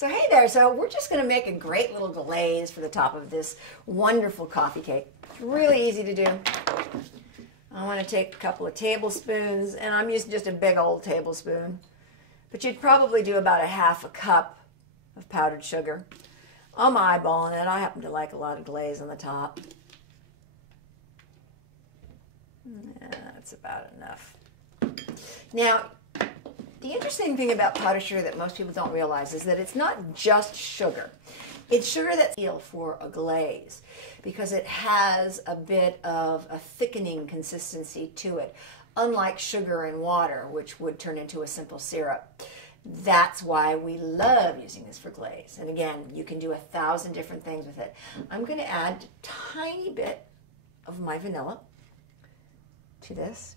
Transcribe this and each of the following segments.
So hey there, so we're just going to make a great little glaze for the top of this wonderful coffee cake. It's really easy to do. I want to take a couple of tablespoons, and I'm using just a big old tablespoon. But you'd probably do about a half a cup of powdered sugar. I'm eyeballing it. I happen to like a lot of glaze on the top. That's about enough. Now, the interesting thing about powdered sugar that most people don't realize is that it's not just sugar. It's sugar that's ideal for a glaze because it has a bit of a thickening consistency to it, unlike sugar and water, which would turn into a simple syrup. That's why we love using this for glaze. And again, you can do 1,000 different things with it. I'm going to add a tiny bit of my vanilla to this.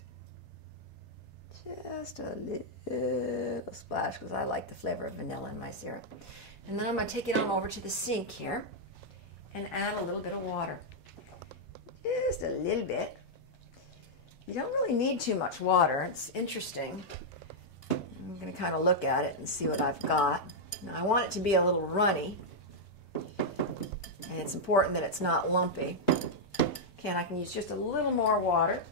Just a little splash because I like the flavor of vanilla in my syrup. And then I'm going to take it on over to the sink here and add a little bit of water. Just a little bit. You don't really need too much water. It's interesting. I'm going to kind of look at it and see what I've got. Now I want it to be a little runny. And it's important that it's not lumpy. Okay, and I can use just a little more water.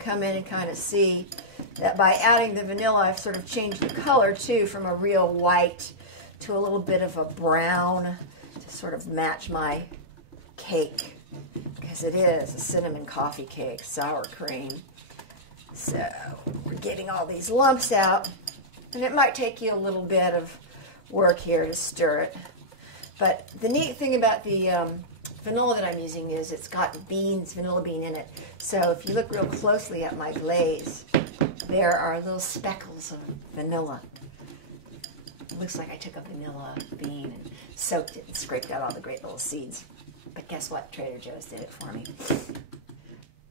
Come in and kind of see that by adding the vanilla, I've sort of changed the color too from a real white to a little bit of a brown to sort of match my cake, because it is a cinnamon coffee cake, sour cream. So we're getting all these lumps out, and it might take you a little bit of work here to stir it. But the neat thing about the vanilla that I'm using is it's got beans, vanilla bean in it. So if you look real closely at my glaze, there are little speckles of vanilla. It looks like I took a vanilla bean and soaked it and scraped out all the great little seeds. But guess what? Trader Joe's did it for me.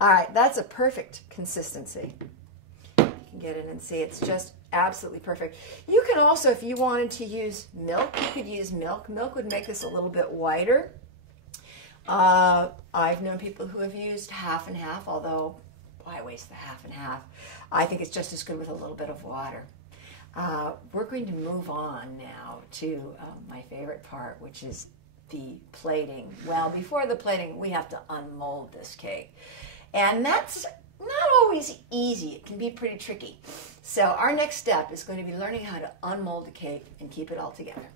All right, that's a perfect consistency. You can get in and see it's just absolutely perfect. You can also, if you wanted to use milk, you could use milk. Milk would make this a little bit whiter. I've known people who have used half and half, although why waste the half and half? I think it's just as good with a little bit of water. We're going to move on now to my favorite part, which is the plating. Well, before the plating, we have to unmold this cake. And that's not always easy. It can be pretty tricky. So our next step is going to be learning how to unmold the cake and keep it all together.